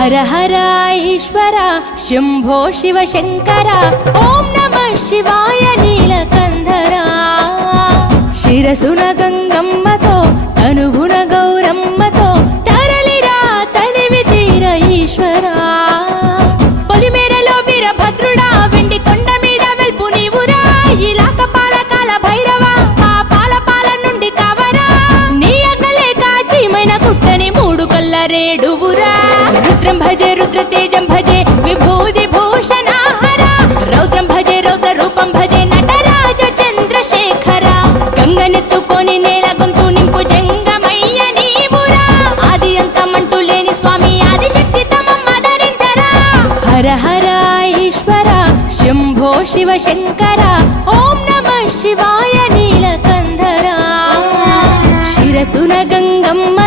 హర హర ఈశ్వర శంభో శివ శంకర ఓం నమః శివాయ నీలకంధర శిరసున గంగమ్మతో తనువున గౌరమ్మతో తరలిరా తనివి తీర ఈశ్వరా పొలిమేరలో వీరభద్రుడా వెండి కొండ మీద వెల్పు నీవురా ఇలాక పాలకాల భైరవ ఆ పాల నుండి కవరా నీ అగలే కాచీమైన కుట్టని మూడు కల్ల రేడువురా రుద్రం భజే రుద్ర తేజం భజే విభూతి భూషణాహర రౌద్రం భజే రౌద్ర రూపం భజే నటరాజ చంద్రశేఖర గంగనెత్తుకొని నేల గొంతు నింపు జంగమయ్య నీవురా ఆది అంతమంటూ లేని స్వామి ఆదిశక్తి తమమ్మ ధరించరా హర హర ఈశ్వర శంభో శివ శంకర ఓం నమః శివాయ నీలకంధర శిరసున గంగమ్మ